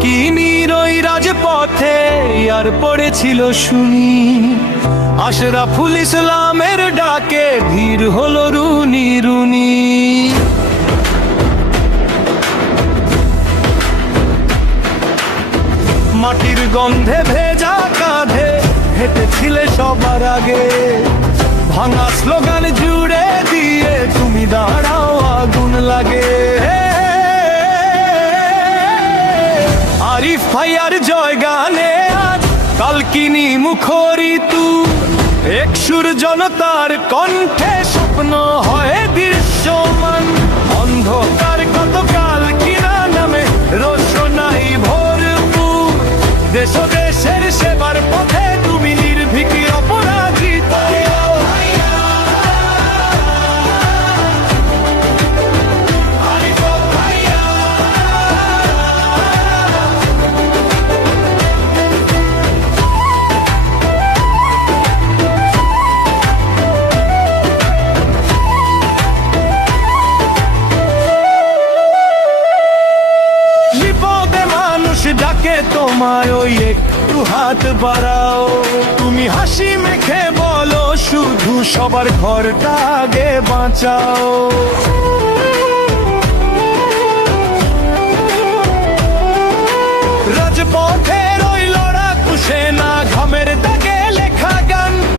কালকিনির ওই রাজপথে আর পড়েছিল শুনি, আশরাফুল ইসলামের ডাকে ভিড় হলো রুনি রুনি। মাটির গন্ধে ভেজা কাঁধে হেঁটেছিলে সবার আগে, ভাঙা স্লোগান জুড়ে দিয়ে তুমি দাঁড়াও আগুন লাগে। আরিফ ভাইয়ার জয় গানে আজ কালকিনি মুখরিত, একসুর জনতার কণ্ঠে স্বপ্ন হয় দৃশ্যমান। অন্ধকার কত কালকিনা নামে রোশনাই ভরপুর, দেশ দেশের সেবার পথে তুমি নির্ভীক অপরাজিত। ডাকে তোমায় ওই একটু হাত বাড়াও, তুমি হাসি মেখে বলো শুধু সবার ঘরটা আগে বাঁচাও।